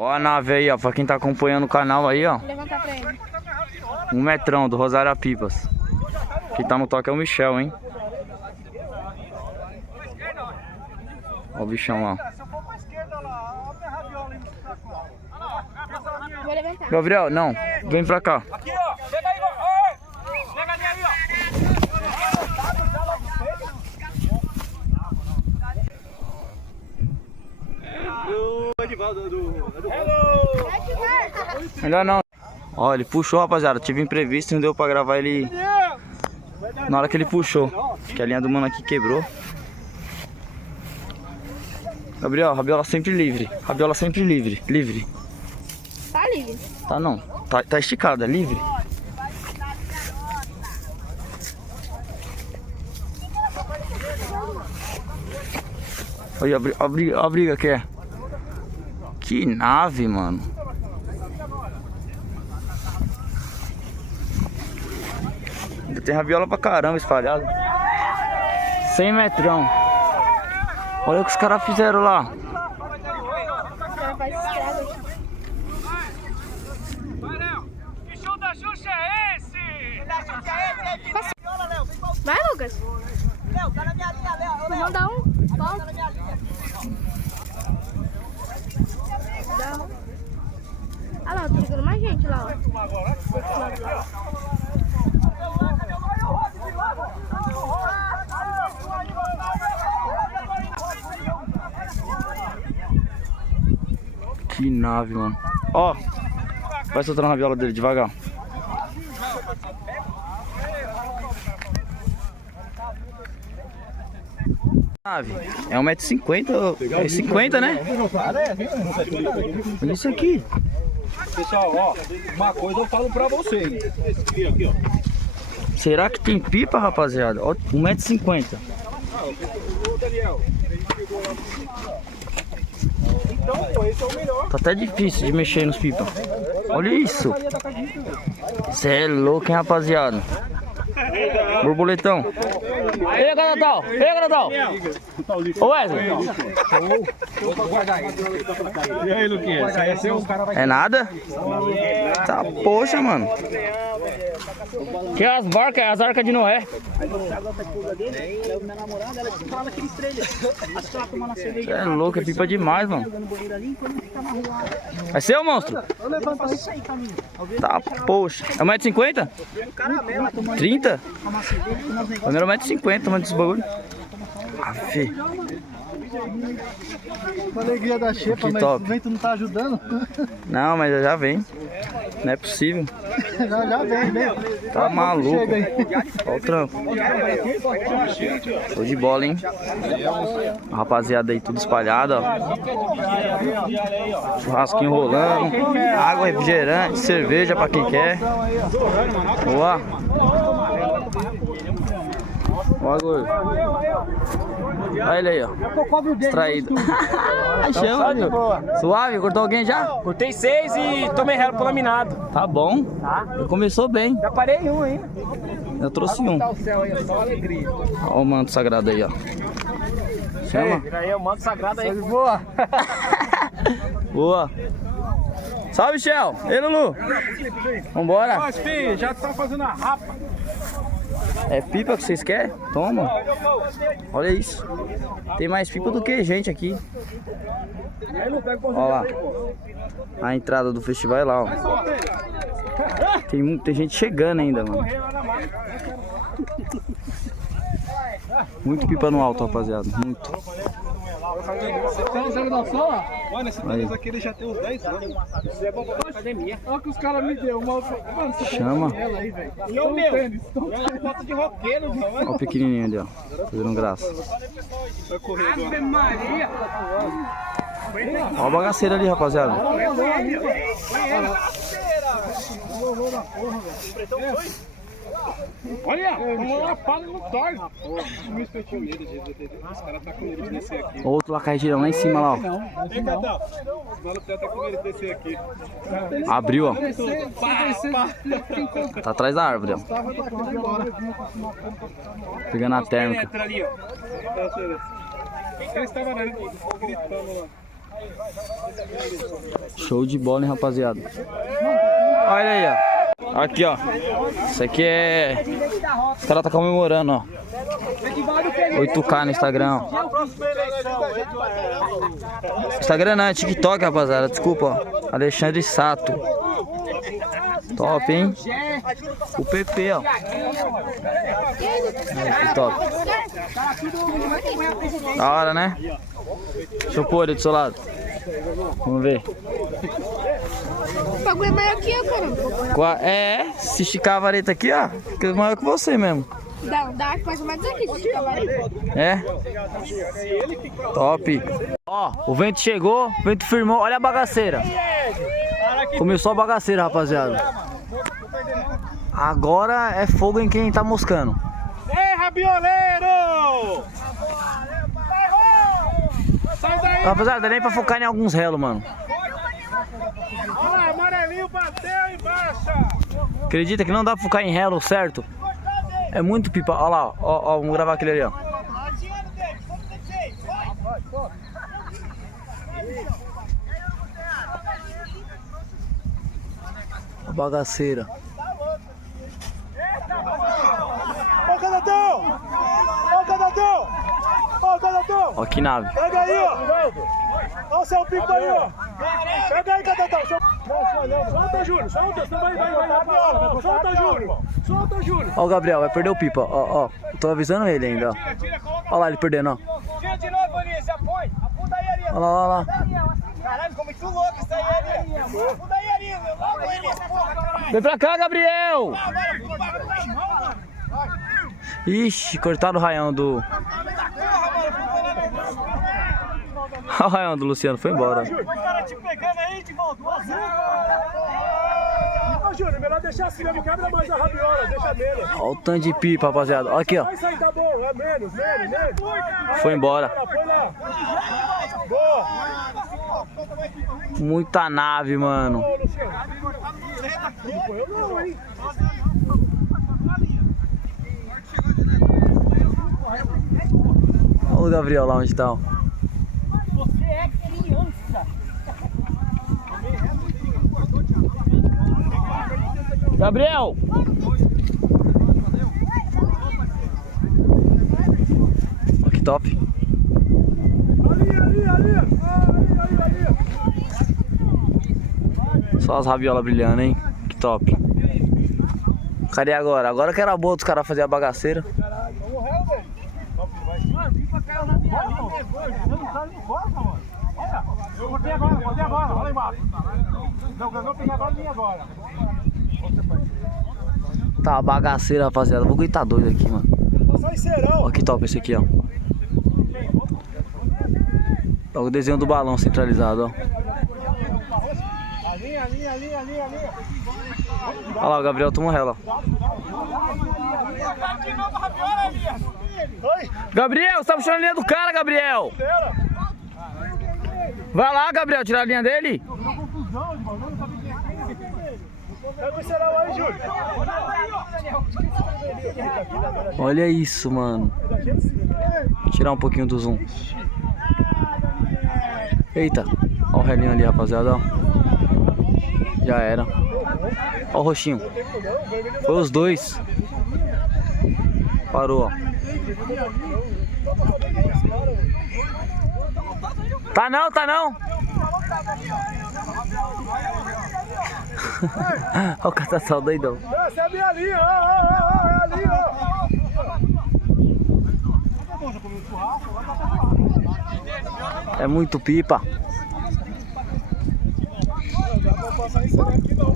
Ó a nave aí, ó, pra quem tá acompanhando o canal aí, ó. Levantar pra ele. 1 metrão do Rosário Pipas. Quem tá no toque é o Michel, hein? Ó o bichão lá. Vou levantar. Gabriel, não, vem pra cá. Aqui, ó. Chega aí, ó. Chega ali aí, ó. Melhor não. Ó, ele puxou, rapaziada. Tive imprevisto e não deu pra gravar ele na hora que ele puxou. Que a linha do mano aqui quebrou. Gabriel, rabiola sempre livre. Rabiola sempre livre. Livre. Tá livre. Tá não. Tá esticada, é livre. Olha a briga que é. Que nave, mano. Ainda tem rabiola pra caramba espalhada. 100 metrão. Olha o que os caras fizeram lá. Que show da Xuxa é esse? Vai, Lucas. Léo, tá na minha linha, Léo. Vou mandar um. Bom. Dá um. Ah lá, tá chegando mais gente lá, ó. Que nave, mano. Ó, vai soltando a rabiola dele devagar. Nave, é 1,50 m. É 50, né? Olha isso aqui. Pessoal, ó, uma coisa eu falo pra vocês. Será que tem pipa, rapaziada? Ó, 1,50 m. Tá até difícil de mexer nos pipas. Olha isso. Cê é louco, hein, rapaziada. Borboletão. Ei, Natal! Ei, Natal! Ô, Wesley! E aí, Luquinha? Esse aí é seu? É nada? Tá, poxa, mano. Que é as arcas de Noé. Cê é louco, é pipa demais, mano. É seu, monstro? Tá, poxa. É 1,50 m? 30? Primeiro 1,50 m, mano, desse bagulho. Aff. Com a alegria da xepa, Que mas top. o vento não tá ajudando. Não, mas já vem. Não é possível. já vem, vem. Tá maluco. Chega aí. Olha o trampo. Show de bola, hein? A rapaziada aí tudo espalhada, ó. Churrasquinho rolando. Água, refrigerante, cerveja pra quem quer. Boa. Olha, gordo. Olha ele aí, ó. Distraído. Aí chama, viu? Suave? Cortou alguém já? Cortei 6 e tomei relo pro laminado. Tá bom. Começou bem. Já parei um ainda. Eu trouxe um. Tá o céu aí, só alegria. Olha o manto sagrado aí, ó. Chama. Vira aí, o manto sagrado aí. Boa. Boa. Salve, Michel. Ei, Lulu. Vambora. Mas, filho, já tá fazendo a rapa. É pipa que vocês querem? Toma. Olha isso. Tem mais pipa do que gente aqui. Olha lá. A entrada do festival é lá, ó. Tem gente chegando ainda, mano. Muito pipa no alto, rapaziada. Muito. Olha, nesse tênis aqui ele já tem uns 10 anos. Isso é bom pra academia. Olha o que os caras me deu. Mano, Chama. e o meu? Ela é foto de roqueiro, viu? Olha o pequenininho ali, ó. Fazendo graça. Vai correr agora. Ave Maria. Olha a bagaceira ali, rapaziada. Olha, uma lapada no torno. Um espetinho nele, os caras tá com medo de descer aqui. Outro lacairão lá em cima, lá, ó. Vem, Catão. Os malucos tá com medo de descer aqui. Abriu, ó. Tá atrás da árvore, ó. Pegando a térmica. Ali, ó. Ele estava gritando lá. Show de bola, hein, rapaziada. Olha aí, ó. Aqui, ó. Isso aqui é... Os caras tá comemorando, ó. 8K no Instagram, ó. Instagram não, é TikTok, rapaziada. Desculpa, ó. Alexandre Sato. Top, hein? O PP, ó. Aí, top. Da hora, né? Deixa eu pôr ele do seu lado. Vamos ver. O bagulho é maior que eu, caramba. É, se esticar a vareta aqui, ó. Fica maior que você mesmo. Dá mais ou menos aqui, se esticar a vareta. É? Top. Ó, o vento chegou, o vento firmou. Olha a bagaceira. Começou a bagaceira, rapaziada. Agora é fogo em quem tá moscando. Ei, rabioleiro! Sai daí! Rapaziada, dá nem pra focar em alguns relos, mano. Olha lá, amarelinho bateu embaixo! Acredita que não dá pra focar em relo, certo? É muito pipa. Olha lá, ó, vamos gravar aquele ali, ó. A bagaceira. Ô, Canadão! Ô, Canadão! Ô, Canadão! Ó, que nave. Pega aí, ó! Olha o seu pico aí, ó! Pega aí, Canadão! Solta, Júnior! Solta! Vai! Solta, Júnior! Solta, Júnior! Ó o Gabriel, vai perder o pipa, ó. Eu tô avisando ele ainda, ó. Ó lá ele perdendo, ó. Tira de novo, Aninha, se apoia! Apunta aí, Aninha! Ó lá. Caralho, ficou muito louco isso aí, Aninha! Apunta aí, Aninha! Logo, Aninha! Vem pra cá, Gabriel! Ixi, cortaram o raião do... Olha o raião do Luciano, foi embora. O cara te pegando aí, te voltou. Ô, Júnior, melhor deixar assim mesmo, quebra mais a rabiola, deixa menos. Olha o tanto de pipa, rapaziada. Ó aqui, ó. Vai sair, tá bom, é menos. Foi embora. Foi lá. Boa. Muita nave, mano. Ô, Luciano. Não foi eu não, hein. Olha o Gabriel lá onde tá, ó. Você é criança. Gabriel! Ó, que top. Ali. Só as rabiolas brilhando, hein? Que top. Cadê agora? Agora que era boa dos caras fazer a bagaceira. Morreu, velho. Mano, pipa caiu na minha linha. Eu não saio de costa, mano. Olha. Eu botei agora. Olha embaixo. Não, eu vou pegar agora a minha agora. Tá a bagaceira, rapaziada. Vou gritar doido aqui, mano. Passar em serão. Ó, que top esse aqui, ó. Ó o desenho do balão centralizado, ó. Ali. Olha lá, o Gabriel tomou rela. Gabriel, você tá puxando a linha do cara, Gabriel. Vai lá, Gabriel, tirar a linha dele. Pega o serão aí, Júlio. Olha isso, mano. Vou tirar um pouquinho do zoom. Eita, olha o relinho ali, rapaziada, ó. Já era. Olha o roxinho. Foi os dois. Parou, ó. Tá não. Olha o Catatal doidão. Recebe ali, ó. É muito pipa. Não dá pra passar em serão aqui não.